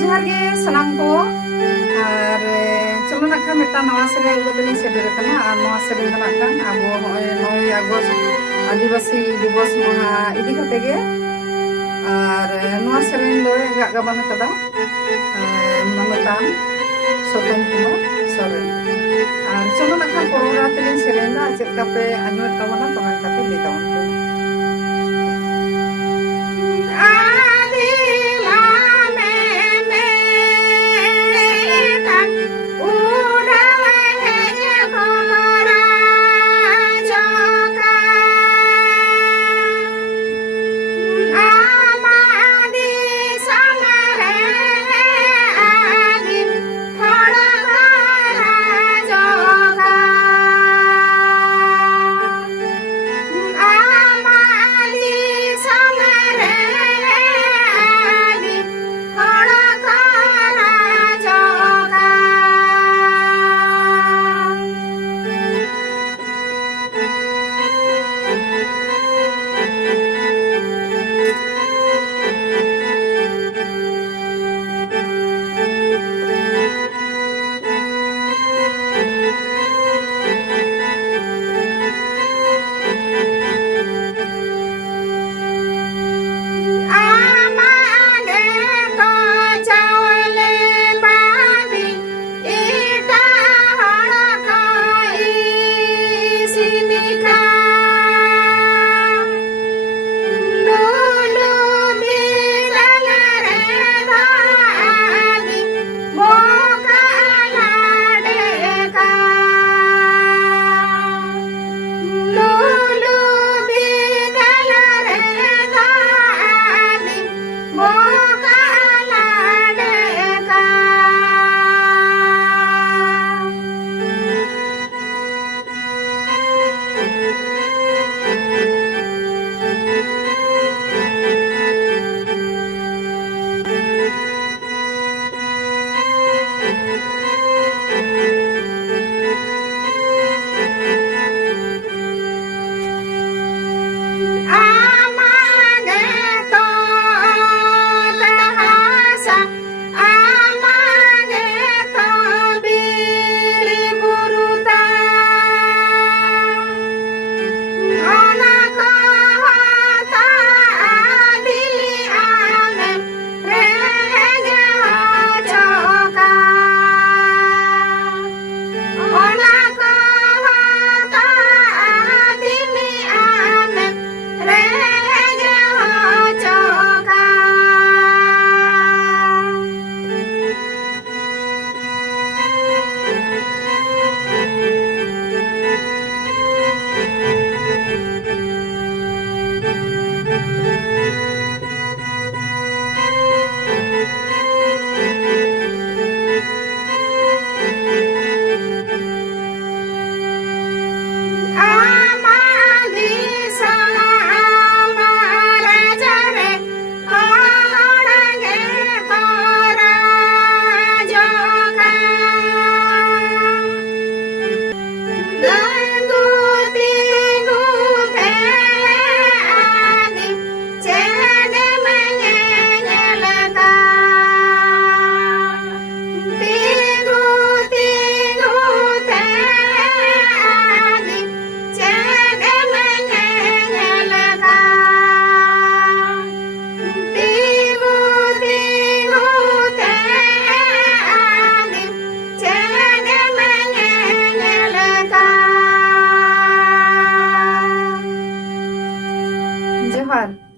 जोहार गे सनाम को और चलो नाखान मिट्टा नवा सेरें उगदली सेडर कना और नवा सेरें द नाखान आबो होय 9 अगस्त आदिवासी दिवस महा इदी कते गे और नवा सेरें दो गाबन कदा मनतान सतम कुमार सोरेन और चलो नाखान परोरा तेलिन सेरें दा चेका पे आंजोत तमना तमन कते लेतावन को जोहार।